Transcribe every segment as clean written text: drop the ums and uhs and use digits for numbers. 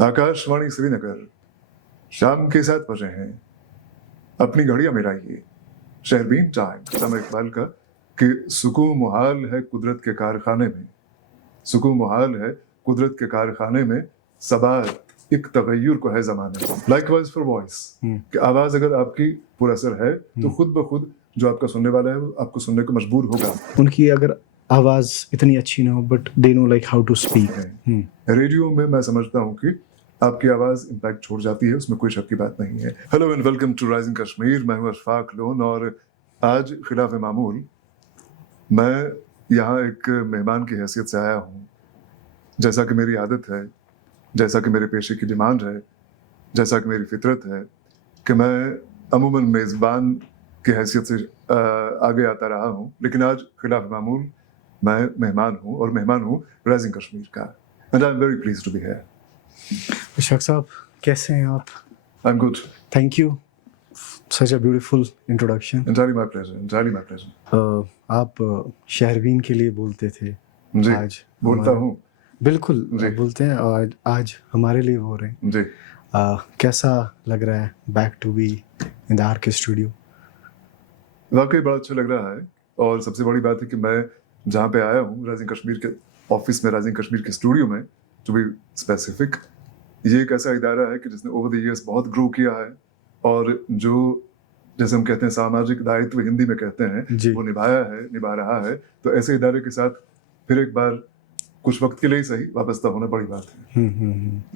आकाशवाणी श्रीनगर, शाम के 7 बजे हैं। अपनी घड़ियां मिलाइए। शहरबीन टाइम, अल्लामा इकबाल का कि सुकून मुहाल है कुदरत के कारखाने में, सुकून मुहाल है कुदरत के कारखाने में, सबार एक तगय्युर को है जमाने में। लाइकवाइज फॉर वॉइस, कि आवाज अगर आपकी पुरअसर है तो खुद ब खुद जो आपका सुनने वाला है वो आपको सुनने को मजबूर होगा। उनकी अगर आवाज इतनी अच्छी ना हो but they know like how to speak. Radio में मैं समझता हूँ कि आपकी आवाज इम्पैक्ट छोड़ जाती है, उसमें कोई शक की बात नहीं है। Hello and welcome to rising Kashmir. मैं हूँ अशफाक लोन और आज खिलाफ मामूल मैं यहाँ एक मेहमान की हैसियत से आया हूँ। जैसा कि मेरी आदत है, जैसा कि मेरे पेशे की डिमांड है, जैसा कि मेरी फितरत है कि मैं अमूमन मेज़बान की हैसियत से आगे आता रहा हूँ, लेकिन आज खिलाफ मामूल मैं मेहमान हूँ और मेहमान हूँ राइजिंग कश्मीर का। And I am very pleased to be here. Ishfaq साहब, कैसे हैं आप? I am good. Thank you, such a beautiful introduction. Entirely my pleasure, entirely my pleasure। आप शहरबीन के लिए बोलते थे। जी, आज बोलता हूँ। बिल्कुल बोलते हैं और आज हमारे लिए हो रहे हैं जी। कैसा लग रहा है back to be in the RK studio? वाकई बड़ा अच्छा लग रहा है और सबसे बड़ी बात है कि मैं जहाँ पे आया हूँ राइजिंग कश्मीर के ऑफिस में, राइजिंग कश्मीर के स्टूडियो में, टू बी स्पेसिफिक, ये एक ऐसा इदारा है कि जिसने ओवर द ईयर्स बहुत ग्रो किया है और जो जैसे हम कहते हैं सामाजिक दायित्व हिंदी में कहते हैं वो निभाया है, निभा रहा है। तो ऐसे इदारे के साथ फिर एक बार कुछ वक्त के लिए ही सही वाबस्ता होना बड़ी बात है।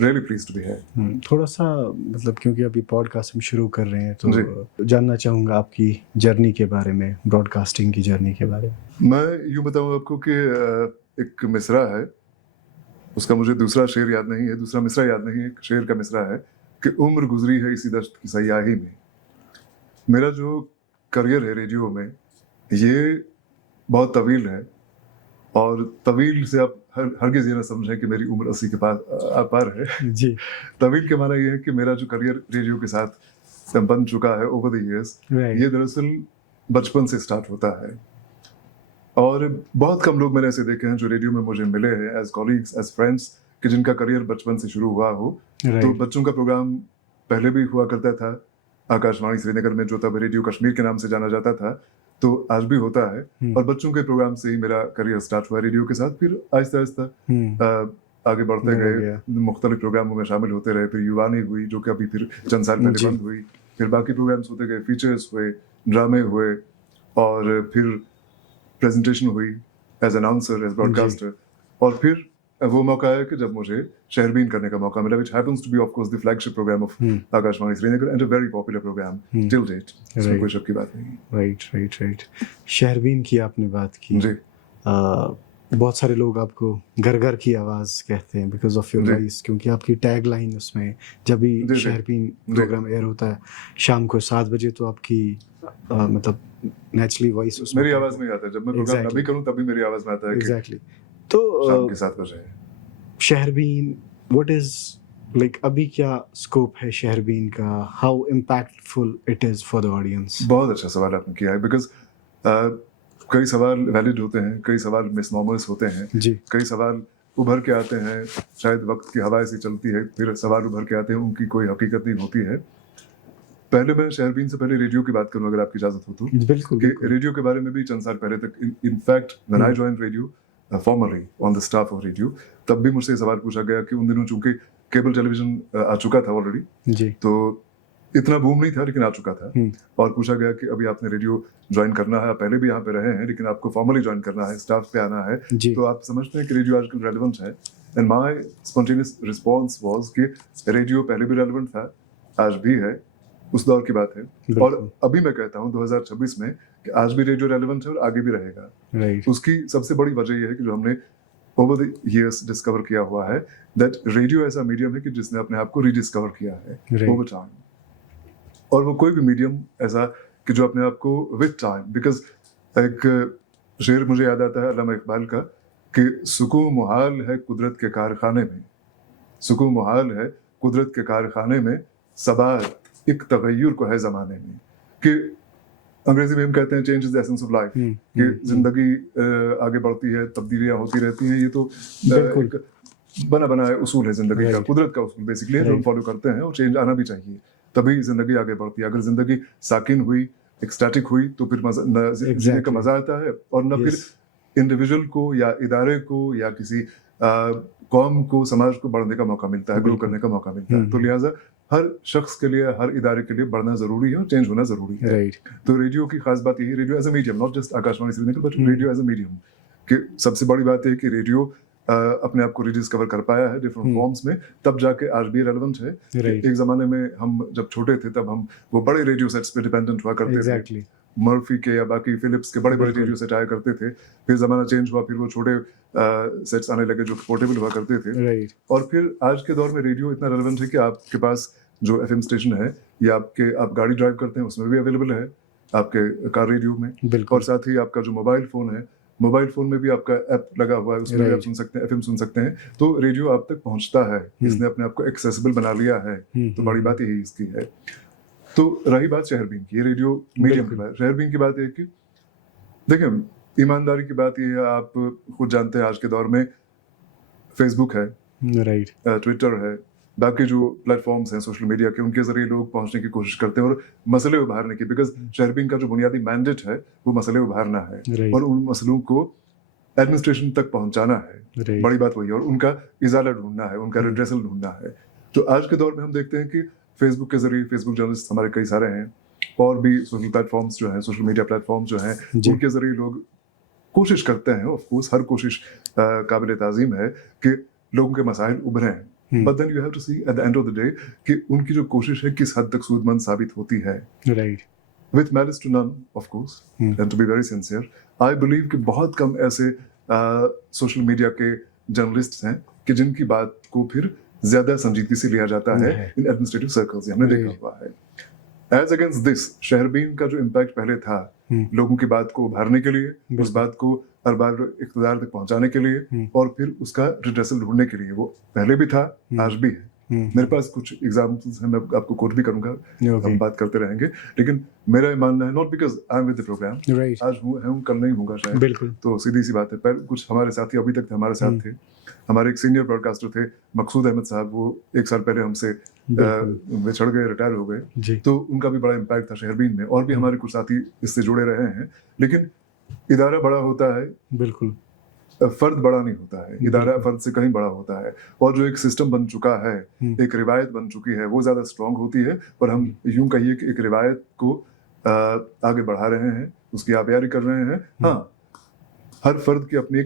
Really pleased to be here. थोड़ा सा मतलब क्योंकि अभी पॉडकास्ट हम शुरू कर रहे हैं तो जानना चाहूँगा आपकी जर्नी के बारे में, ब्रॉडकास्टिंग की जर्नी के बारे में। मैं यूँ बताऊँ आपको कि एक मिसरा है, उसका मुझे दूसरा शेर याद नहीं है, दूसरा मिसरा याद नहीं है, एक शेर का मिसरा है कि उम्र गुजरी है इसी दश्त की सयाही में। मेरा जो करियर है रेडियो में ये बहुत तवील है और तवील से आप हरगिज़ ये ना समझें कि मेरी उम्र 80 के पार है। जी। तवील के माना ये है कि मेरा जो करियर रेडियो के साथ बन चुका है ओवर द ईयर्स, ये दरअसल बचपन से स्टार्ट होता है और बहुत कम लोग मैंने ऐसे देखे हैं जो रेडियो में मुझे मिले हैं एज कॉलीग्स, एज फ्रेंड्स, कि जिनका करियर बचपन से शुरू हुआ हो। तो बच्चों का प्रोग्राम पहले भी हुआ करता था आकाशवाणी श्रीनगर में, जो तब रेडियो कश्मीर के नाम से जाना जाता था, तो आज भी होता है। और बच्चों के प्रोग्राम से ही मेरा करियर स्टार्ट हुआ रेडियो के साथ। फिर आहिस्ता आहिस्ता आगे बढ़ते गए, मुख्तलिफ प्रोग्रामों में शामिल होते रहे। फिर युवानी हुई जो कि अभी फिर चंद साल पहले बंद हुई। फिर बाकी प्रोग्राम्स होते गए, फीचर्स हुए, ड्रामे हुए और फिर प्रेजेंटेशन हुई एज अनाउंसर, एज ब्रॉडकास्टर। और फिर वो मौका आया कि जब मुझे शहरबीन करने का मौका मिला, which happens to be of course the flagship program of Akashvani Srinagar and a very popular program till date। इसमें कोई शक की बात नहीं। राइट। शहरबीन की आपने बात की जी। बहुत सारे लोग आपको घर घर की आवाज कहते हैं बिकॉज ऑफ योर वॉइस, क्योंकि आपकी टैग लाइन उसमें जब भी शहरबीन प्रोग्राम एयर होता है शाम को 7 बजे तो आपकी मतलब नेचुरली वॉइस उसमें मेरी आवाज में आता है। जब मैं प्रोग्राम ना भी करूं तभी मेरी आवाज में आता है। एग्जैक्टली। तो शाम के 7 बजे शहरबीन, व्हाट इज लाइक अभी क्या स्कोप है शहरबीन का? How impactful it is for the audience? बहुत अच्छा सवाल आपने किया है बिकॉज कई सवाल वैलिड होते हैं, कई सवाल मिसनॉमर्स होते हैं, कई सवाल उभर के आते हैं, शायद वक्त की हवा से चलती है, फिर सवाल उभर के आते हैं, उनकी कोई हकीकत नहीं होती है। पहले मैं शहरबीन से पहले रेडियो की बात करूं अगर आपकी इजाजत हो तो। बिल्कुल। रेडियो के बारे में भी चंद साल पहले तक, in fact when I joined radio formally on the staff of radio, तब भी मुझसे सवाल पूछा गया कि उन दिनों चूंकि केबल टेलीविजन आ चुका था ऑलरेडी, तो इतना बूम नहीं था लेकिन आ चुका था। और पूछा गया कि अभी आपने रेडियो ज्वाइन करना है, आप पहले भी यहाँ पे रहे हैं लेकिन आपको फॉर्मली ज्वाइन करना है, स्टाफ पे आना है, तो आप समझते हैं कि रेडियो आजकल रेलेवेंट है? And my spontaneous response was कि रेडियो पहले भी रेलेवेंट था, आज भी है, उस दौर की बात है। और अभी मैं कहता हूँ 2026 में कि आज भी रेडियो रेलेवेंट है और आगे भी रहेगा। उसकी सबसे बड़ी वजह यह है कि जो हमने ओवर द ईयर्स डिस्कवर किया हुआ है दैट रेडियो ऐसा मीडियम है कि जिसने अपने आप को रीडिस्कवर किया है ओवर टाइम। और वो कोई भी मीडियम ऐसा कि जो अपने आप को विद टाइम, बिकॉज एक शेर मुझे याद आता है अल्लामा इकबाल का कि सुकून मुहाल है कुदरत के कारखाने में, सुकून मुहाल है कुदरत के कारखाने में, सबार एक तगय्युर को है जमाने में। कि अंग्रेजी में हम कहते हैं change is the essence of life, कि जिंदगी आगे बढ़ती है, तब्दीलियां होती रहती हैं। ये तो बना बनाया उसूल है जिंदगी का, Right. कुदरत का उसूल बेसिकली जो हम Right. फॉलो करते हैं, और चेंज आना भी चाहिए, तभी जिंदगी आगे बढ़ती है। अगर जिंदगी साकिन हुई, एक्सटैटिक हुई, तो फिर मजा न जीने का Exactly. मजा आता है, और न Yes. फिर इंडिविजुअल को या इदारे को या किसी कौम को, समाज को बढ़ने का मौका मिलता है, ग्रो बिल्कुल। करने का मौका मिलता है। तो लिहाजा हर शख्स के लिए, हर इदारे के लिए बढ़ना जरूरी है और चेंज होना जरूरी है। Right. तो रेडियो की खास बात यही है, radio as a medium, not just Akashvani Srinagar, but radio as a medium, कि सबसे बड़ी बात है कि रेडियो अपने आप को रिडिस्कवर कर पाया है डिफरेंट फॉर्म्स में, तब जाके आज भी रेलेवेंट है। Right. एक जमाने में हम जब छोटे थे तब हम वो बड़े रेडियो सेट्स पे डिपेंडेंट हुआ करते Exactly. थे, मर्फी के या बाकी फिलिप्स के बड़े बड़े बिल्कुल। रेडियो सेट आया करते थे। फिर जमाना चेंज हुआ, फिर वो छोटे सेट्स आने लगे जो पोर्टेबल हुआ करते थे। Right. और फिर आज के दौर में रेडियो इतना रेलेवेंट है कि आपके पास जो एफएम स्टेशन है, या आप गाड़ी ड्राइव करते हैं उसमें भी अवेलेबल है, आपके कार रेडियो में, बिल्कुल। और साथ ही आपका जो मोबाइल फोन है, मोबाइल फोन में भी आपका ऐप लगा हुआ है, उसमें भी आप Right. सुन सकते हैं, एफएम सुन सकते हैं। तो रेडियो आप तक पहुंचता है, इसने अपने आप को एक्सेसिबल बना लिया है। तो बड़ी बात यही इसकी है। तो रही बात शहरबीन की, ये रेडियो मीडियम की बात। शहरबीन की बात है कि देखिए, ईमानदारी की बात ये है, आप खुद जानते हैं आज के दौर में फेसबुक है, Right. ट्विटर है, बाकी जो प्लेटफॉर्म्स हैं सोशल मीडिया के, उनके जरिए लोग पहुंचने की कोशिश करते हैं और मसले उभारने की, बिकॉज शहरबीन का जो बुनियादी मैंडेट है वो मसले उभारना है, Right. और उन मसलों को एडमिनिस्ट्रेशन तक पहुंचाना है। Right. बड़ी बात वही है, और उनका इजाला ढूंढना है, उनका रिड्रेसल ढूंढना है। तो आज के दौर में हम देखते हैं कि फेसबुक के जरिए, फेसबुक जर्नलिस्ट हमारे कई सारे हैं, और भी सोशल प्लेटफॉर्म्स जो हैं, सोशल मीडिया प्लेटफॉर्म्स जो हैं, जी। उनके जरिए लोग कोशिश करते हैं, ऑफ कोर्स हर कोशिश काबिल ताज़ीम है कि लोगों के मसाइल उभरें, but then you have to see at the end of the day कि उनकी जो कोशिश है किस हद तक सूदमंद साबित होती है। Right. With malice to none, of course, and to be very sincere, I believe कि बहुत कम ऐसे सोशल मीडिया के जर्नलिस्ट्स हैं कि जिनकी बात को फिर ज्यादा संजीदगी से लिया जाता है इन एडमिनिस्ट्रेटिव सर्कल्स, हमने देखा हुआ है। एज अगेंस्ट दिस, शहरबीन का जो इम्पैक्ट पहले था लोगों की बात को उभारने के लिए, उस बात को अरबाब इक़्तिदार तक पहुंचाने के लिए, और फिर उसका रिड्रेसल ढूंढने के लिए, वो पहले भी था, आज भी है। मेरे पास कुछ एग्जाम्पल्स हैं, मैं आपको कोट भी करूंगा, हम बात करते रहेंगे, लेकिन मेरा ये मानना है, not because I am with the programme, Right. आज हूँ कल नहीं होगा शायद, बिल्कुल। तो सीधी सी बात है। पर कुछ हमारे साथी अभी तक हमारे साथ थे, हमारे एक सीनियर ब्रॉडकास्टर थे मकसूद अहमद साहब, वो 1 साल पहले हमसे बिछड़ गए, रिटायर हो गए, जी। तो उनका भी बड़ा इम्पैक्ट था शहरबीन में, और भी हमारे कुछ साथी इससे जुड़े रहे हैं। लेकिन इदारा बड़ा होता है, बिल्कुल। फर्द बड़ा नहीं होता है, इदारा फर्द से कहीं बड़ा होता है, और जो एक सिस्टम बन चुका है, एक रिवायत बन चुकी है, वो ज्यादा स्ट्रांग होती है। और हम यूं कहिए कि एक रिवायत को आगे बढ़ा रहे हैं, उसकी आबियारी कर रहे हैं। हाँ, हर फर्द की अपनी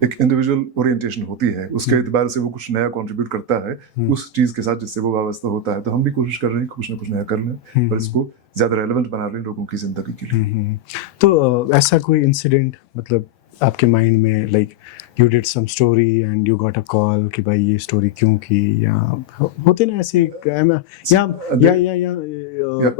एक इंडिविजुअल ओरिएंटेशन होती है, उसके एतबार से वो कुछ नया कंट्रीब्यूट करता है उस चीज के साथ जिससे वो वाबस्ता होता है। तो हम भी कोशिश कर रहे हैं कुछ ना कुछ नया कर लें, पर इसको ज्यादा रेलेवेंट बना लें लोगों की जिंदगी के लिए। तो ऐसा कोई इंसिडेंट, मतलब आपके माइंड में, like you did some story and you got a call कि भाई ये स्टोरी क्यों की, या होते ना ऐसे, या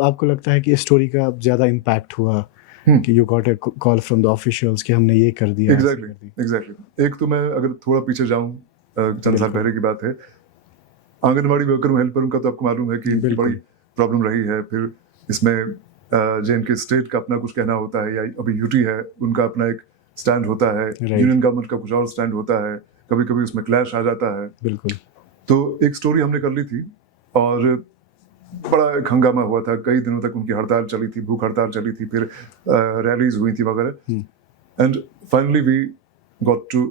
आपको लगता है कि इस स्टोरी का ज्यादा इम्पैक्ट हुआ कि you got a call from the officials कि हमने ये कर दिया? एग्जैक्टली। एक तो मैं अगर थोड़ा पीछे जाऊं, चंद साल पहले की बात है, आंगनबाड़ी वर्कर में हेल्पर, उनका तो आपको मालूम है कि बड़ी प्रॉब्लम रही है। फिर इसमें जे.एंड.के स्टेट का अपना कुछ कहना होता है, या अभी यूटी है, उनका अपना एक स्टैंड होता है, यूनियन गवर्नमेंट का कुछ और स्टैंड होता है, कभी कभी उसमें क्लैश आ जाता है। बिल्कुल। तो एक स्टोरी हमने कर ली थी, और बड़ा एक हंगामा हुआ था, कई दिनों तक उनकी हड़ताल चली थी, भूख हड़ताल चली थी, फिर रैलीज हुई थी वगैरह, and finally we got to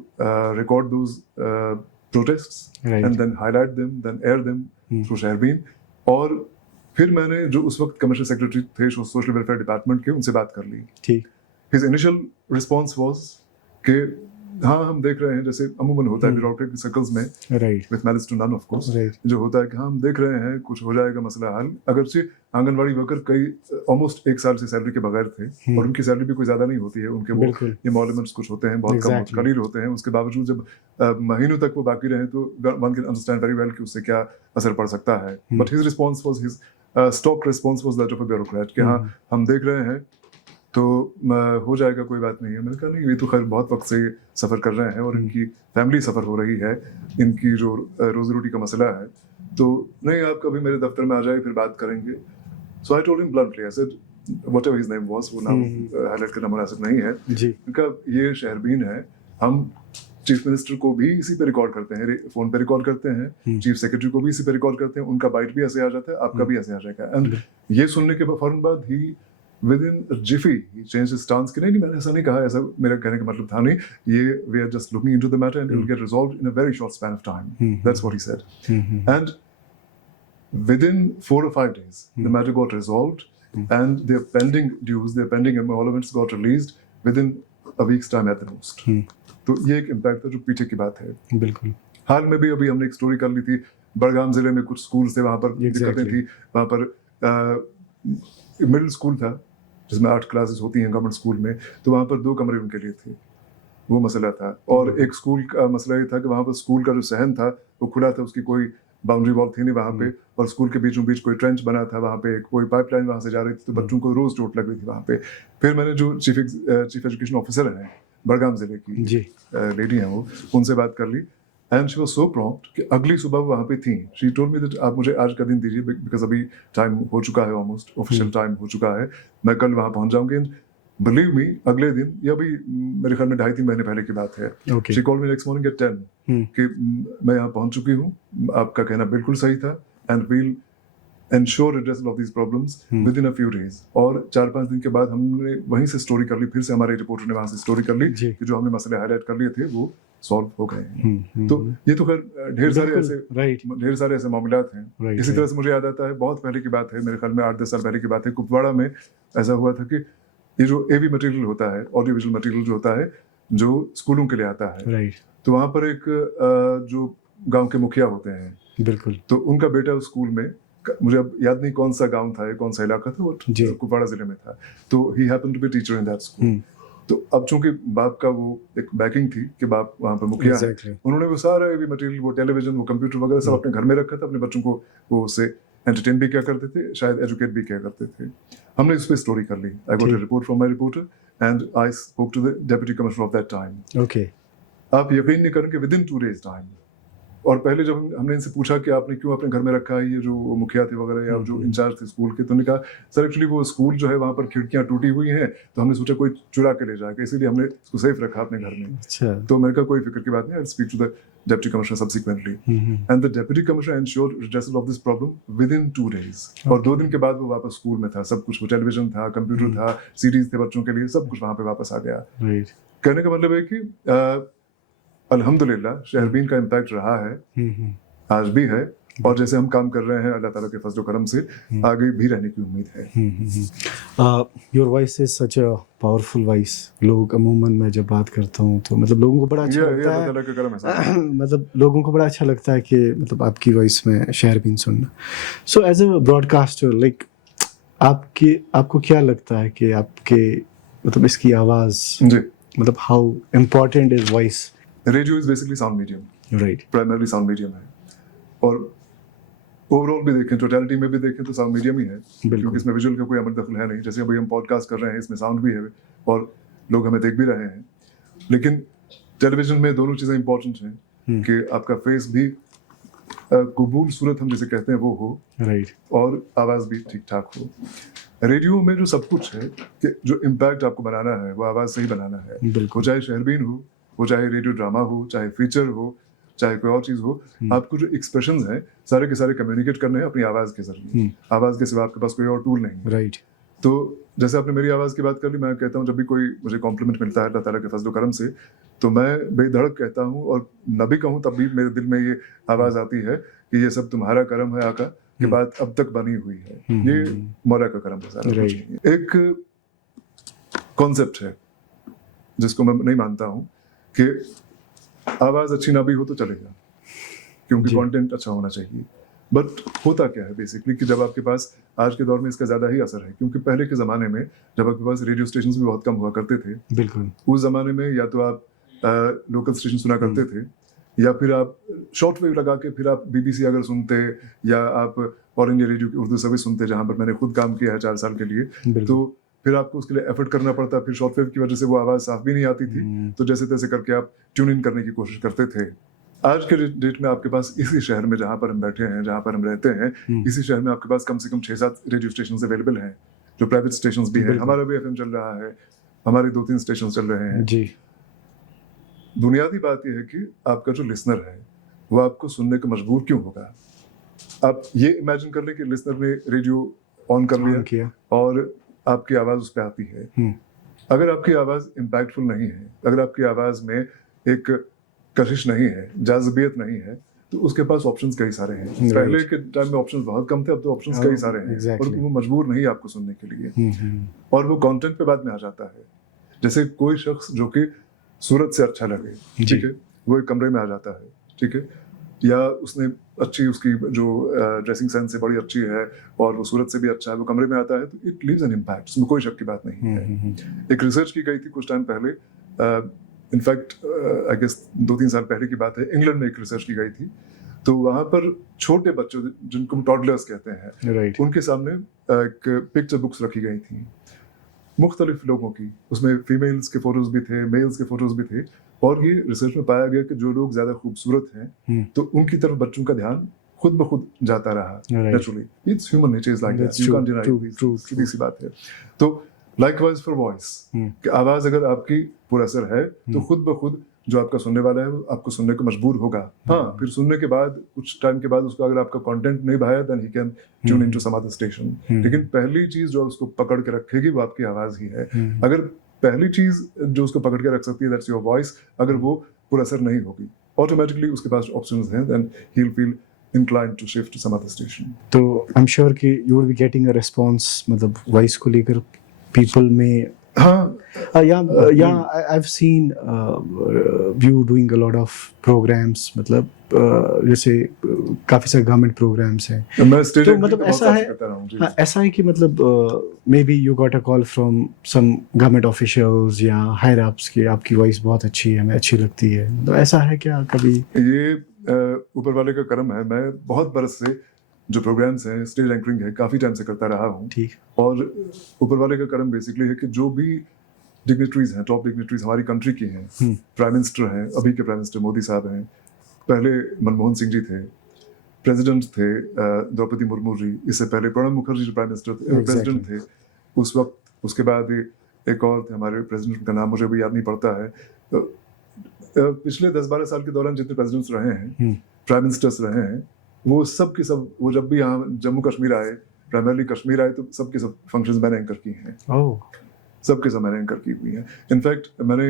record those protests and then highlight them, then air them through शहरबीन। और फिर मैंने जो उस वक्त कमर्शियल सेक्रेटरी थे सोशल वेलफेयर डिपार्टमेंट के, उनसे बात कर ली। ठीक। His initial response was कि हाँ, हम देख रहे हैं, जैसे अमूमन होता है ब्यूरोक्रेटिक सर्कल्स में, right, with malice to none of course, right, जो होता है कि हाँ, हम देख रहे हैं, कुछ हो जाएगा मसला हल। अगरचे आंगनवाड़ी वर्कर कई ऑलमोस्ट 1 साल से सैलरी के बगैर थे, और उनकी सैलरी भी कोई ज्यादा नहीं होती है, उनके वो एमोलमेंट्स कुछ होते हैं, बहुत कम कलील होते हैं। उसके बावजूद जब महीनों तक वो बाकी रहे, तो one can understand very well कि उससे क्या असर पड़ सकता है। But his response was, his stock response was that of a bureaucrat कि हाँ, हम देख रहे हैं, तो हो जाएगा, कोई बात नहीं है। मैंने कहा नहीं, ये तो खैर बहुत वक्त से सफ़र कर रहे हैं, और इनकी फैमिली सफ़र हो रही है, इनकी जो रोजी रोटी का मसला है, तो नहीं, आप कभी मेरे दफ्तर में आ जाए, फिर बात करेंगे। So I told him bluntly, I said whatever his name was, वो नाम हाईलाइट करना मुनासिब नहीं है जी, उनका ये शहरबीन है, हम चीफ मिनिस्टर को भी इसी पे रिकॉर्ड करते हैं, फोन पे रिकॉर्ड करते हैं, चीफ सेक्रेटरी को भी इसी पे रिकॉर्ड करते हैं, उनका बाइट भी ऐसे आ जाता है, आपका भी ऐसे आ जाएगा। एंड ये सुनने के फौरन बाद ही within jiffy he changed his stance कि नहीं मैंने ऐसा नहीं कहा, ऐसा मेरा कहने का मतलब था नहीं, ये we are just looking into the matter and it will get resolved in a very short span of time. That's what he said. And within 4 or 5 days the matter got resolved and their pending dues, their pending emoluments got released within a week's time at the most. तो ये एक impact था जो पीछे की बात है। बिल्कुल। हाल में भी अभी हमने एक स्टोरी कर ली थी, बड़गाम जिले में कुछ स्कूल थे, वहां पर दिक्कतें थी, वहां पर मिडिल स्कूल था जिसमें 8 क्लासेस होती हैं गवर्नमेंट स्कूल में, तो वहाँ पर 2 कमरे उनके लिए थे, वो मसला था। और एक स्कूल का मसला ये था कि वहाँ पर स्कूल का जो सहन था वो खुला था, उसकी कोई बाउंड्री वॉल थी नहीं वहाँ पे, और स्कूल के बीचों बीच कोई ट्रेंच बना था, वहाँ पे कोई पाइपलाइन वहाँ से जा रही थी, तो बच्चों को रोज चोट लग रही थी वहाँ पे। फिर मैंने जो चीफ एजुकेशन ऑफिसर हैं बड़गाम जिले की लेडी हैं वो, उनसे बात कर ली and she was so prompt कि अगली सुबह वो वहाँ पे थी। शी टोल्ड मी दैट आप मुझे आज का दिन दीजिए बिकॉज अभी टाइम हो चुका है, ऑलमोस्ट ऑफिशियल टाइम हो चुका है, मैं कल वहाँ पहुँच जाऊँगी। एंड बिलीव मी अगले दिन, या अभी मेरे ख्याल में 2.5-3 महीने पहले की बात है, she called me next morning at 10 कि मैं यहाँ पहुँच चुकी हूँ, आपका कहना बिल्कुल सही था and we'll ensure redressal of these problems within a few days। और 4-5 दिन के बाद हमने वहीं से स्टोरी कर ली, फिर से हमारे रिपोर्टर ने वहां से स्टोरी कर ली कि जो हमने मसले हाईलाइट कर लिए थे वो सॉल्व हो गए हैं। तो ये तो खैर ढेर सारे ऐसे मामलात हैं। इसी तरह से मुझे याद आता है, बहुत पहले की बात है, मेरे ख्याल में 8-10 साल पहले की बात है, कुपवाड़ा में ऐसा हुआ था कि ये जो एवी मटेरियल होता है, ऑडियो विजुअल मटेरियल जो होता है, जो स्कूलों के लिए आता है, तो वहाँ पर एक जो गाँव के मुखिया होते हैं, बिल्कुल, तो उनका बेटा उस स्कूल में, मुझे अब याद नहीं कौन सा गांव था, कौन सा इलाका था, वो कुपवाड़ा जिले में था, तो he happened to be teacher in that school. तो अब चूंकि बाप का वो एक बैकिंग थी कि बाप वहाँ पर मुखिया है, उन्होंने वो सारा भी मटेरियल, वो टेलीविजन, वो कंप्यूटर वगैरह सब अपने घर में रखा था, अपने बच्चों को वो उससे एंटरटेन भी किया करते थे, शायद एजुकेट भी किया करते थे। हमने इस पर स्टोरी कर ली। I got a report from my reporter and I spoke to the deputy commissioner of that time. Okay, आप यकीन नहीं करेंगे विदिन 2 days टाइम। और पहले जब हमने इनसे पूछा कि आपने क्यों अपने घर में रखा है ये जो मुखिया थे वगैरह या जो इंचार्ज थे स्कूल के, तो उन्होंने कहा सर एक्चुअली वो स्कूल जो है वहाँ पर खिड़कियाँ टूटी हुई हैं, तो हमने सोचा कोई चुरा के ले जाएगा, इसीलिए हमने इसको सेफ रखा अपने घर में। अच्छा। तो मैंने कहा कोई फिक्र की बात नहीं, I speak to the deputy commissioner subsequently and the deputy commissioner ensured redressal of this problem within 2 days। और 2 दिन के बाद वो वापस स्कूल में था, सब कुछ, वो टेलीविजन था, कंप्यूटर था, सीडीज थे बच्चों के लिए, सब कुछ वहाँ पे वापस आ गया। कहने का मतलब है कि अल्हम्दुलिल्लाह शहरबीन का इम्पैक्ट रहा है, आज भी है, और जैसे हम काम कर रहे हैं अल्लाह ताला के फजल करम से आगे भी रहने की उम्मीद है। Your voice is such a powerful voice. लोग अमूमन मैं जब बात करता हूँ तो मतलब लोगों को बड़ा अच्छा लगता है, मतलब लोगों को बड़ा अच्छा लगता है कि मतलब आपकी वॉइस में शहरबीन सुनना। So as a broadcaster, like आपको क्या लगता है कि आपके मतलब इसकी आवाज़, मतलब how important is voice? Radio is basically sound medium, right, primary sound medium है, और ओवरऑल भी देखें, टोटलिटी में भी देखें तो साउंड मीडियम ही है, क्योंकि इसमें विजुअल का कोई अमल दखल है नहीं। जैसे अभी हम पॉडकास्ट कर रहे हैं, इसमें साउंड भी है और लोग हमें देख भी रहे हैं, लेकिन टेलीविजन में दोनों चीज़ें इंपॉर्टेंट हैं कि आपका फेस भी कबूल सूरत हम जिसे कहते हैं वो हो, राइट, और आवाज़ भी ठीक ठाक हो। रेडियो में जो सब कुछ है कि जो इम्पैक्ट आपको बनाना है वो आवाज़ से ही बनाना है, वो चाहे शहरबीन हो, वो चाहे रेडियो ड्रामा हो, चाहे फीचर हो, चाहे कोई और चीज़ हो, आपको जो एक्सप्रेशंस हैं सारे के सारे कम्युनिकेट करने हैं अपनी आवाज़ के जरिए। आवाज़ के सिवा आपके पास कोई और टूल नहीं, राइट। तो जैसे आपने मेरी आवाज़ की बात कर ली, मैं कहता हूँ जब भी कोई मुझे कॉम्प्लीमेंट मिलता है अल्लाह ताला के फजल करम से, तो मैं बेधड़क कहता हूँ, और न भी कहूँ तब भी मेरे दिल में ये आवाज़ आती है कि ये सब तुम्हारा करम है आका, कि बात अब तक बनी हुई है, ये मौला का करम है सारा कुछ। एक कॉन्सेप्ट है जिसको मैं नहीं मानता हूँ कि आवाज़ अच्छी ना भी हो तो चलेगा, क्योंकि कंटेंट अच्छा होना चाहिए। बट होता क्या है बेसिकली कि जब आपके पास, आज के दौर में इसका ज़्यादा ही असर है, क्योंकि पहले के ज़माने में जब आपके पास रेडियो स्टेशन भी बहुत कम हुआ करते थे, बिल्कुल, उस ज़माने में या तो आप लोकल स्टेशन सुना करते थे, या फिर आप शॉर्ट वेव लगा के फिर आप BBC अगर सुनते, या आप ऑल इंडिया रेडियो की उर्दू सर्विस सुनते, जहाँ पर मैंने खुद काम किया है 4 साल के लिए, तो फिर आपको उसके लिए एफर्ट करना पड़ता, फिर शॉर्ट वेव की वजह से वो आवाज़ साफ भी नहीं आती थी, तो जैसे तैसे करके आप ट्यून इन करने की कोशिश करते थे। आज के डेट में आपके पास इसी शहर में जहाँ पर हम बैठे हैं, जहाँ पर हम रहते हैं, इसी शहर में आपके पास कम से कम 6-7 रेडियो स्टेशन अवेलेबल हैं, जो प्राइवेट स्टेशन भी हैं। हमारा भी FM चल रहा है, हमारे 2-3 स्टेशन चल रहे हैं जी। बुनियादी बात यह है कि आपका जो लिसनर है वो आपको सुनने को मजबूर क्यों होगा। आप ये इमेजिन कर लें कि लिसनर ने रेडियो ऑन कर लिया और आपकी आवाज़ उस पर आती है। अगर आपकी आवाज़ इम्पैक्टफुल नहीं है, अगर आपकी आवाज़ में एक कशिश नहीं है, जाज़बियत नहीं है, तो उसके पास ऑप्शंस कई सारे हैं। पहले के टाइम में ऑप्शंस बहुत कम थे, अब तो ऑप्शंस कई सारे हैं और वो मजबूर नहीं है आपको सुनने के लिए। और वो कंटेंट पे बाद में आ जाता है। जैसे कोई शख्स जो कि सूरत से अच्छा लगे, ठीक है, वो एक कमरे में आ जाता है, ठीक है, या उसने अच्छी उसकी जो ड्रेसिंग सेंस है बड़ी अच्छी है और वो सूरत से भी अच्छा है, वो कमरे में आता है, तो इट लीव्स एन इम्पैक्ट, उसमें कोई शक की बात नहीं है। एक रिसर्च की गई थी कुछ टाइम पहले, इनफैक्ट आई गेस 2-3 साल पहले की बात है, इंग्लैंड में एक रिसर्च की गई थी। तो वहाँ पर छोटे बच्चों जिनको हम टॉडलर्स कहते हैं, उनके सामने एक पिक्चर बुक्स रखी गई थी मुख्तलिफ लोगों की, उसमें फीमेल्स के फोटोज भी थे, मेल्स के फोटोज भी थे, और ये रिसर्च में पाया गया कि जो लोग ज्यादा खूबसूरत हैं तो उनकी तरफ बच्चों का ध्यान खुद ब खुद जाता रहा naturally. It's human nature is like that, you can't deny, सीधी सी बात है। तो लाइकवाइज फॉर वॉइस, कि आवाज अगर आपकी पुरअसर है तो खुद ब खुद जो आपका सुनने वाला है वो आपको सुनने को मजबूर होगा। हाँ, फिर सुनने के बाद कुछ टाइम के बाद उसको अगर आपका कंटेंट नहीं भाया then he can tune into some other station. लेकिन पहली चीज जो उसको पकड़ के रखेगी वो आपकी आवाज ही है। अगर पहली चीज जो उसको पकड़ के रख सकती है दैट्स योर वॉइस, अगर वो पुरअसर नहीं होगी ऑटोमेटिकली उसके पास ऑप्शंस हैं, then he will feel inclined to shift to some other station. तो आई एम श्योर कि you will be getting a response, मतलब वॉइस को लेकर पीपल में। I've seen you doing a lot of programs, मतलब जैसे काफी सारे गवर्नमेंट प्रोग्राम्स हैं, तो मतलब ऐसा है कि मतलब maybe you got a call from some government officials या हायर अप्स की आपकी वॉइस बहुत अच्छी है, हमें अच्छी लगती है, तो ऐसा है क्या कभी? ये ऊपर वाले का करम है। मैं बहुत बरस से जो प्रोग्राम्स हैं, स्टेज एंकरिंग है, काफी टाइम से करता रहा हूँ। ठीक। और ऊपर वाले का करम बेसिकली है कि जो भी डिग्निटरीज हैं, टॉप डिग्निटरीज हमारी कंट्री की हैं, प्राइम मिनिस्टर हैं, अभी के प्राइम मिनिस्टर मोदी साहब हैं, पहले मनमोहन सिंह जी थे, प्रेसिडेंट थे द्रौपदी मुर्मू जी, इससे पहले प्रणब मुखर्जी जो प्राइम मिनिस्टर थे, प्रेसिडेंट थे उस वक्त, उसके बाद एक और थे हमारे प्रेसिडेंट का नाम मुझे भी याद नहीं पड़ता है। पिछले 10-12 साल के दौरान जितने प्रेसिडेंट्स रहे हैं, प्राइम मिनिस्टर्स रहे हैं, वो सब के सब, वो जब भी यहाँ जम्मू कश्मीर आए, प्राइमरली कश्मीर आए, तो सब के सब फंक्शंस मैंने एंकर की हैं। सबके सब मैंने एंकर की हुई हैं। इनफैक्ट मैंने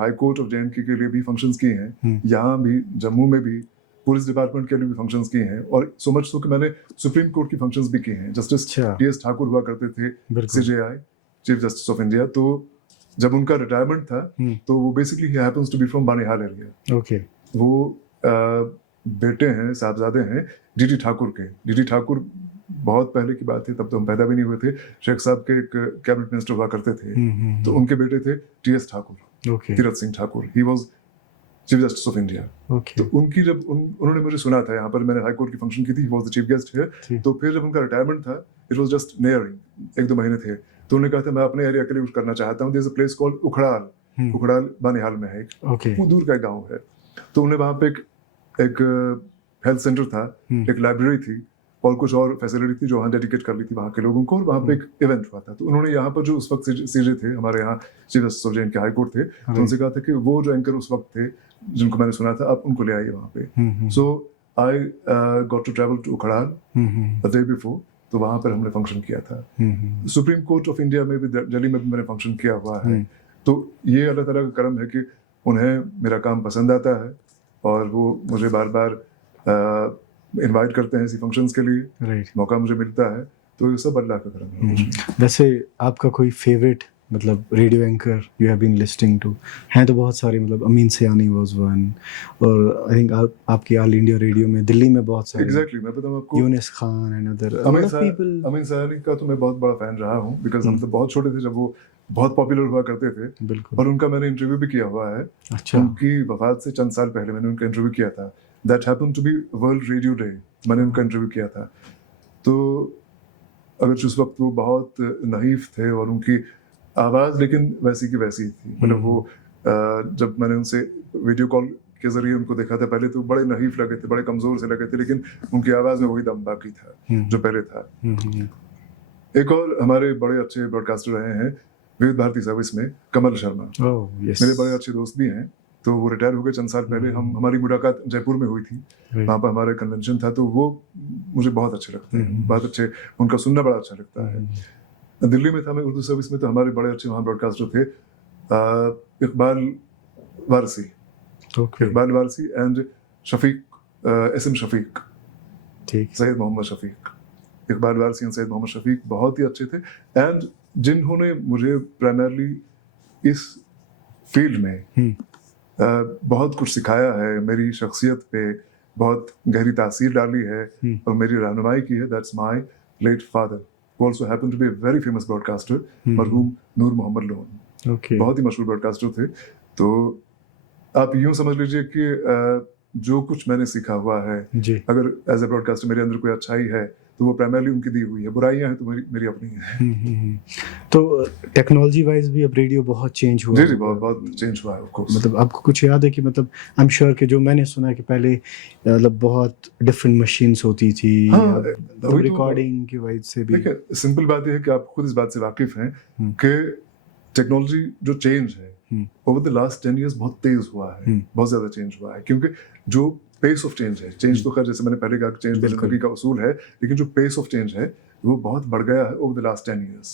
हाई कोर्ट ऑफ जे.एंड.के के लिए भी फंक्शंस किए हैं, यहाँ भी जम्मू में भी पुलिस डिपार्टमेंट के लिए भी फंक्शंस किए हैं, और सो मच सो कि मैंने सुप्रीम कोर्ट की फंक्शंस भी किए हैं। Justice T.S.. ठाकुर हुआ करते थे CJI, chief justice of India, तो जब उनका रिटायरमेंट था तो वो बेसिकली ही happens to be from Banihal area. Okay. वो बेटे हैं, साहबजादे हैं डी.टी. ठाकुर के। डी.टी. ठाकुर बहुत पहले की बात है, तब तो हम पैदा भी नहीं हुए थे। शेख साहब के एक कैबिनेट मिनिस्टर हुआ करते थे, तो उनके बेटे थे T.S.. Thakur, Tirath Singh Thakur, he was chief justice of India. तो उनकी जब उन्होंने मुझे सुना था, यहाँ पर मैंने हाई कोर्ट की फंक्शन की थी, he was the chief guest है। तो फिर जब उनका रिटायरमेंट था, इट वाज जस्ट नियरिंग, 1-2 महीने थे, तो उन्होंने कहा था मैं अपने एरिया के लिए कुछ करना चाहता हूँ। There is a place called Ukhral, Ukhral Banihal में है, वो दूर का गाँव है। तो उन्हें वहाँ पे एक हेल्थ सेंटर था, एक लाइब्रेरी थी और कुछ और फैसिलिटी थी जो वहाँ डेडिकेट कर ली थी वहाँ के लोगों को, और वहाँ पे एक इवेंट हुआ था। तो उन्होंने यहाँ पर जो उस वक्त सीजे थे, हमारे यहाँ चीफ जस्टिस ऑफ जे.एंड. के हाई कोर्ट थे, तो उनसे कहा था कि वो जो एंकर उस वक्त थे जिनको मैंने सुना था, आप उनको ले आइए वहाँ पे। So I got to travel to Ukhral the day before, तो वहाँ पर हमने फंक्शन किया था। सुप्रीम कोर्ट ऑफ इंडिया में भी, दिल्ली में भी मैंने फंक्शन किया हुआ है। तो ये अल्लाह ताला का करम है कि उन्हें मेरा काम पसंद आता है और वो मुझे बार बार इनवाइट करते हैं ऐसी फंक्शंस के लिए, मौका मुझे मिलता है, तो ये सब अल्लाह का करम है। वैसे आपका कोई फेवरेट मतलब radio anchor you have been listening to? हैं तो बहुत सारे, मतलब अमीन सयानी वाज वन, और आई थिंक आपकी ऑल इंडिया रेडियो में दिल्ली में बहुत सारे। एग्जैक्टली, मैं बताऊं आपको, Yunus Khan and other people. Ameen Sayani का तो मैं बहुत बड़ा फैन रहा हूं, बिकॉज़ हम तो बहुत छोटे थे जब वो बहुत पॉपुलर हुआ करते थे। बिल्कुल। और उनका मैंने इंटरव्यू भी किया हुआ है। अच्छा। उनकी वफात से चंद साल पहले मैंने उनका इंटरव्यू किया था। That happened to be world radio day, मैंने उनका इंटरव्यू किया था। तो अगर उस वक्त वो बहुत नहीफ थे और उनकी आवाज़ लेकिन वैसी की वैसी थी, मतलब वो जब मैंने उनसे वीडियो कॉल के जरिए उनको देखा था, पहले तो बड़े नहीफ लगे थे, बड़े कमज़ोर से लगे थे, लेकिन उनकी आवाज़ में वही दम बाकी था जो पहले था। एक और हमारे बड़े अच्छे ब्रॉडकास्टर रहे हैं विविध भारती सर्विस में, कमल शर्मा। yes. मेरे बड़े अच्छे दोस्त भी हैं, तो वो रिटायर हो गए चंद साल पहले। हमारी मुलाकात जयपुर में हुई थी, वहाँ पर हमारा कन्वेंशन था, तो वो मुझे बहुत अच्छे लगते हैं, बहुत अच्छे, उनका सुनना बड़ा अच्छा लगता है। दिल्ली में था मैं उर्दू सर्विस में, तो हमारे बड़े अच्छे वहाँ ब्रॉडकास्टर थे, Iqbal Warsi, Iqbal Warsi and Shafiq, SM Shafiq, Syed Mohammad Shafiq, Iqbal Warsi and Syed Mohammad Shafiq बहुत ही अच्छे थे, एंड जिन्होंने मुझे प्राइमरली इस फील्ड में बहुत कुछ सिखाया है, मेरी शख्सियत पे बहुत गहरी तासीर डाली है और मेरी रहनुमाई की है। That's my late father, who also happened to be a very famous broadcaster, मरहूम नूर मोहम्मद लोन, बहुत ही मशहूर ब्रॉडकास्टर थे। तो आप यूं समझ लीजिए कि जो कुछ मैंने सीखा हुआ है, अगर एज ए ब्रॉडकास्टर मेरे अंदर कोई अच्छाई है तो वो प्राइमरली उनकी दी हुई है, बुराइयां हैं तो मेरी अपनी है। तो टेक्नोलॉजी वाइज भी अब रेडियो बहुत चेंज हुआ है। जी बहुत चेंज हुआ है ऑफ कोर्स। मतलब आपको कुछ याद है कि मतलब आई एम श्योर कि जो मैंने सुना है कि पहले मतलब बहुत डिफरेंट मशीन्स होती थी, रिकॉर्डिंग की वजह से भी। देखिए सिंपल बात यह है कि आप खुद इस बात से वाकिफ हैं कि टेक्नोलॉजी जो चेंज है ओवर द लास्ट 10 years बहुत तेज हुआ है, बहुत ज्यादा चेंज हुआ है, क्योंकि जो पेस ऑफ चेंज है, चेंज तो खैर जैसे मैंने पहले कहा चेंज तो जिंदगी का उसूल है, लेकिन जो पेस ऑफ चेंज है वो बहुत बढ़ गया है ओवर द लास्ट 10 years।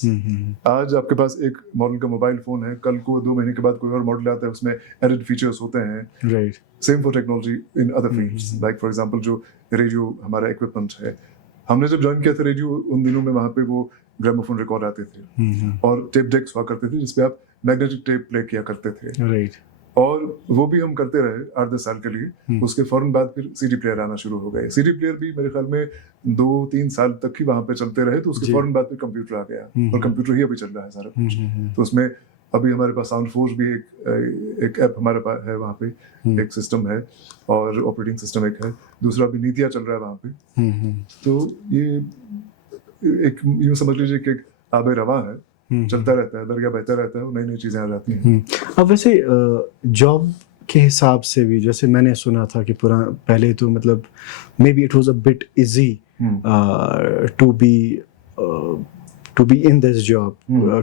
आज आपके पास एक मॉडल का मोबाइल फोन है, कल को 2 महीने के बाद कोई और मॉडल आता है, उसमें एडेड फीचर्स होते हैं। Right, same for technology in other fields, like for example जो रेडियो हमारा इक्विपमेंट है, हमने जब ज्वाइन किया था रेडियो, उन दिनों में वहाँ पे वो ग्रामोफोन रिकॉर्ड आते थे और टेप डेक्स हुआ करते थे जिसपे आप मैग्नेटिक टेप प्ले किया करते थे। राइट, और वो भी हम करते रहे 8-10 साल के लिए। उसके फौरन बाद फिर सीडी प्लेयर आना शुरू हो गए। सीडी प्लेयर भी मेरे ख्याल में 2-3 साल तक ही वहां पे चलते रहे, तो उसके फौरन बाद फिर कंप्यूटर आ गया और कंप्यूटर ही अभी चल रहा है सारा कुछ। तो उसमें अभी हमारे पास साउंड फोर्स भी एक ऐप हमारे पास है, वहाँ पे एक सिस्टम है और ऑपरेटिंग सिस्टम एक है, दूसरा भी नीतिया चल रहा है वहाँ पे। तो ये एक यूँ समझ लीजिए कि आबे रवा है, चलता रहता है, दरिया बहता रहता है, नई नई चीजें आ जाती हैं। अब वैसे जॉब के हिसाब से भी, जैसे मैंने सुना था कि पहले तो मतलब maybe it was a bit easy to be in this job,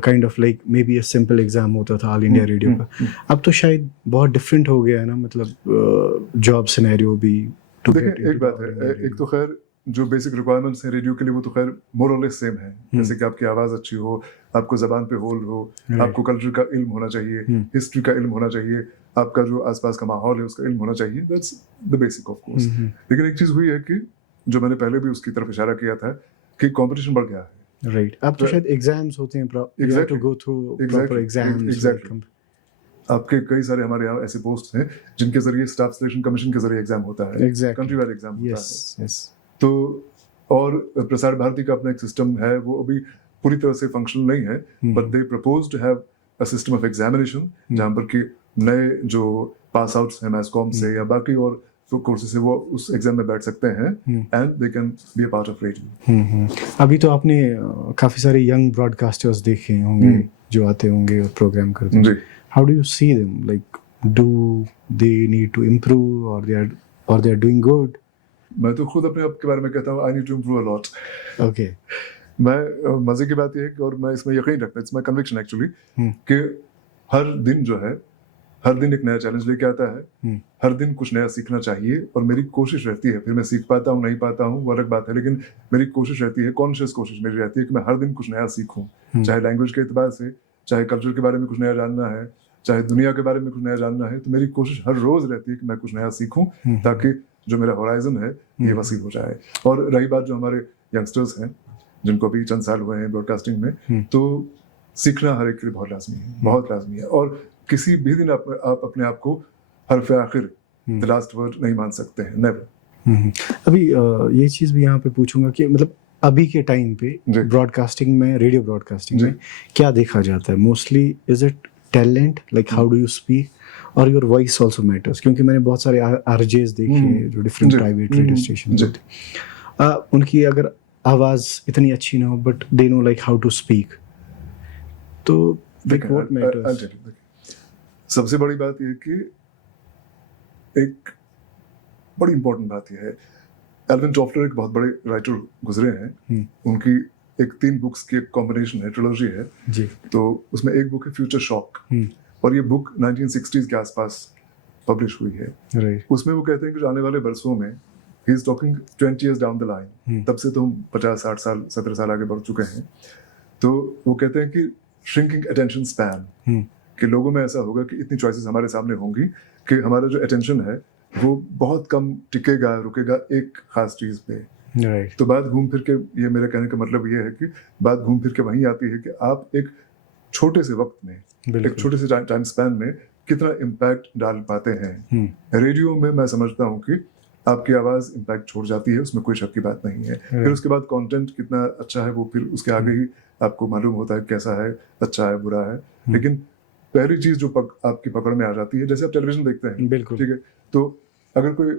kind of like maybe a simple exam होता था ऑल इंडिया रेडियो का। अब तो शायद बहुत डिफरेंट हो गया है ना, मतलब जॉब सिनेरियो भी। देखिए एक बात है, एक तो खैर जो बेसिक रिक्वायरमेंट्स हैं रेडियो के लिए वो तो खैर मोर और लेस सेम है, जैसे कि आपकी आवाज़ अच्छी हो, आपको ज़बान पे होल्ड हो, आपको कल्चर का इल्म होना चाहिए, हिस्ट्री का इल्म होना चाहिए, आपका जो आसपास का माहौल है उसका इल्म होना चाहिए। That's the basic of course. लेकिन एक चीज़ हुई है कि जो मैंने पहले भी उसकी तरफ इशारा किया था कि कंपटीशन बढ़ गया है। राइट, अब तो शायद एग्जाम्स होते हैं, you have to go through proper exams. आपके कई सारे हमारे यहाँ ऐसे पोस्ट हैं जिनके जरिए स्टाफ सिलेक्शन कमीशन के जरिए एग्जाम होता है, कंट्री वाइड एग्जाम होता है। तो और प्रसार भारती का अपना एक सिस्टम है, वो अभी पूरी तरह से फंक्शनल नहीं है, but they propose to have a system of examination जहाँ पर कि नए जो पास आउट्स हैं मैस कॉम से या बाकी और कोर्सेज से वो उस एग्जाम में बैठ सकते हैं and they can be a part of radio. अभी तो आपने काफी सारे यंग ब्रॉडकास्टर्स देखे होंगे जो आते होंगे और प्रोग्राम करते हैं। How do you see them, like do they need to improve और दे आर डूइंग गुड? मैं तो खुद अपने आप के बारे में कहता हूँ I need to improve a lot. Okay, मैं मजे की बात यह है कि और मैं इसमें यकीन रखता हूँ, इट्स माय कन्विक्शन एक्चुअली, कि हर दिन जो है, हर दिन एक नया चैलेंज लेके आता है, हर दिन कुछ नया सीखना चाहिए और मेरी कोशिश रहती है, फिर मैं सीख पाता हूँ नहीं पाता हूँ वो अलग बात है, लेकिन मेरी कोशिश रहती है, कॉन्शियस कोशिश मेरी रहती है कि मैं हर दिन कुछ नया सीखूँ, चाहे लैंग्वेज के एतबार से, चाहे कल्चर के बारे में कुछ नया जानना है, चाहे दुनिया के बारे में कुछ नया जानना है, तो मेरी कोशिश हर रोज रहती है कि मैं कुछ नया सीखूं ताकि जो मेरा होराइजन है ये वसी हो जाए। और रही बात जो हमारे यंगस्टर्स हैं जिनको अभी चंद साल हुए हैं ब्रॉडकास्टिंग में, तो सीखना हर एक के लिए बहुत लाजमी है, बहुत लाजमी है, और किसी भी दिन आप अपने आप को हरफ आखिर द लास्ट वर्ड नहीं मान सकते हैं, नेवर। अभी ये चीज़ भी यहाँ पे पूछूंगा कि मतलब अभी के टाइम पे ब्रॉडकास्टिंग में, रेडियो ब्रॉडकास्टिंग में क्या देखा जाता है mostly? Is it talent, like how do you speak, और योर वॉइस ऑल्सो मैटर्स? क्योंकि मैंने बहुत सारे आरजेस देखे हैं जो डिफरेंट प्राइवेट रेडियो स्टेशन होते, उनकी अगर आवाज़ इतनी अच्छी ना हो but they know like how to speak, तो व्हाट मैटर्स? सबसे बड़ी बात यह कि एक बड़ी इंपॉर्टेंट बात यह है, एल्विन टॉफलर एक बहुत बड़े राइटर गुजरे हैं, उनकी एक 3 बुक्स की एक कॉम्बिनेशन है, ट्रिलॉजी है जी। तो उसमें एक बुक है फ्यूचर शॉक, और ये बुक 1960s के आसपास पब्लिश हुई है, राइट, उसमें वो कहते हैं कि जो आने वाले बरसों में, he is talking 20 years down the line, तब से तो हम 50-60 साल 17 साल आगे बढ़ चुके हैं, तो वो कहते हैं कि श्रिंकिंग अटेंशन स्पैन, कि लोगों में ऐसा होगा कि इतनी चॉइसेस हमारे सामने होंगी कि हमारा जो अटेंशन है वो बहुत कम टिकेगा, रुकेगा एक खास चीज पे। राइट, तो बात घूम फिर के, ये मेरे कहने का मतलब ये है कि बात घूम फिर के वहीं आती है कि आप एक छोटे से वक्त में, एक छोटे से टाइम स्पैन में कितना इम्पैक्ट डाल पाते हैं। रेडियो में मैं समझता हूँ कि आपकी आवाज़ इम्पैक्ट छोड़ जाती है, उसमें कोई शक की बात नहीं है। फिर उसके बाद कंटेंट कितना अच्छा है वो फिर उसके आगे ही आपको मालूम होता है कैसा है, अच्छा है, बुरा है। लेकिन पहली चीज़ जो आपकी पकड़ में आ जाती है, जैसे आप टेलीविजन देखते हैं, बिल्कुल, ठीक है, तो अगर कोई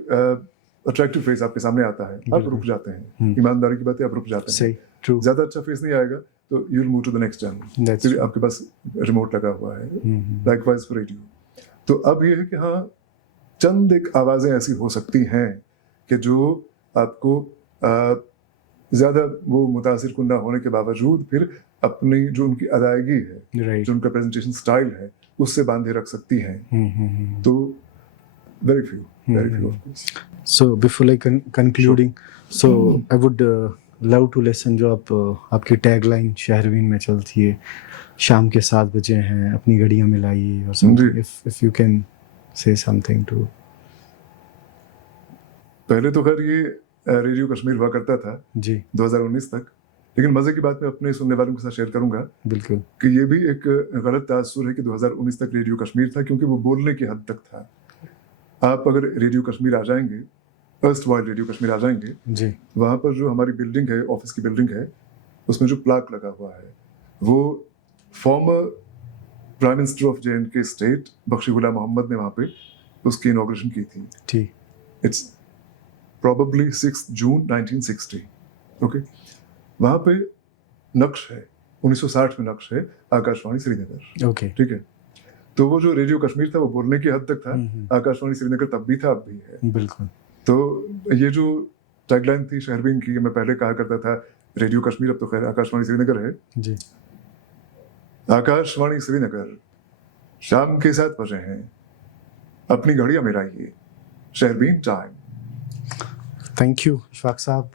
अट्रैक्टिव फेस आपके सामने आता है, आप रुक जाते हैं, ईमानदारी की बात है, आप रुक जाते हैं। सही, ट्रू, ज़्यादा अच्छा फेस नहीं आएगा तो you will move to the next channel, फिर आपके पास रिमोट लगा हुआ है, लाइकवाइज फॉर रेडियो। तो अब ये है कि हाँ, चंद एक आवाज़ें ऐसी हो सकती हैं कि जो आपको ज़्यादा वो मुतासिर कुन ना होने के बावजूद फिर अपनी जो उनकी अदायगी है, जो उनका प्रेजेंटेशन स्टाइल है, उससे बांधे रख सकती हैं। तो very few of course. So before like concluding, so I would love to listen जो आपकी टैगलाइन शहरवीन में चलती है, शाम के 7 बजे हैं, अपनी घड़ियां मिलाइए, और something if you can say something to. पहले तो खैर ये रेडियो कश्मीर हुआ करता था जी 2019 तक, लेकिन मजे की बात मैं अपने सुनने वालों के साथ शेयर करूंगा बिल्कुल कि ये भी एक गलत तासुर है कि 2019 तक रेडियो कश्मीर था, क्योंकि वो बोलने की हद तक था। आप अगर रेडियो कश्मीर आ जाएंगे, फर्स्ट वाइल रेडियो कश्मीर आ जाएंगे जी, वहाँ पर जो हमारी बिल्डिंग है, ऑफिस की बिल्डिंग है, उसमें जो प्लाक लगा हुआ है वो former prime minister of J&K state Bakshi Ghulam Mohammad ने वहाँ पे उसकी इनॉग्रेशन की थी। ठीक, इट्स प्रोबेबली 6 जून 1960। ओके, वहाँ पे नक्श है, 1960 में नक्श है आकाशवाणी श्रीनगर। ओके, ठीक है, तो वो जो रेडियो कश्मीर था वो बोलने की हद तक था, आकाशवाणी श्रीनगर तब भी था, अब भी है। बिल्कुल, तो ये जो टैगलाइन थी शहरवीन की, मैं पहले कहा करता था रेडियो कश्मीर, अब तो खैर आकाशवाणी श्रीनगर है जी, आकाशवाणी श्रीनगर शाम के 7 बजे हैं, अपनी घड़ियां मिलाइए, शहरवीन टाइम। थैंक यू इशफाक साहब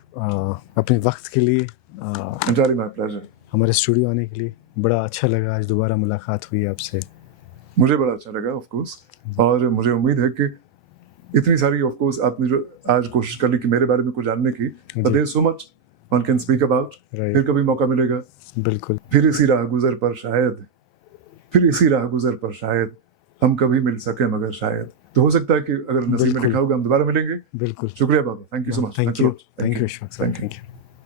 अपने वक्त के लिए, एंटायरली माय प्लेजर, हमारे स्टूडियो आने के लिए। बड़ा अच्छा लगा, आज दोबारा मुलाकात हुई आपसे। मुझे बड़ा अच्छा लगा ऑफ कोर्स, और मुझे उम्मीद है कि इतनी सारी ऑफ कोर्स आपने जो आज कोशिश कर ली कि मेरे बारे में कुछ जानने की, but there is so much one can speak about। फिर कभी मौका मिलेगा, बिल्कुल, फिर इसी राह गुजर पर शायद हम कभी मिल सके, मगर शायद तो हो सकता है कि अगर नसीब में लिखा होगा हम दोबारा मिलेंगे। बिल्कुल, शुक्रिया बाबा, thank you so much. Thank you Ishfaq साहब, थैंक यू।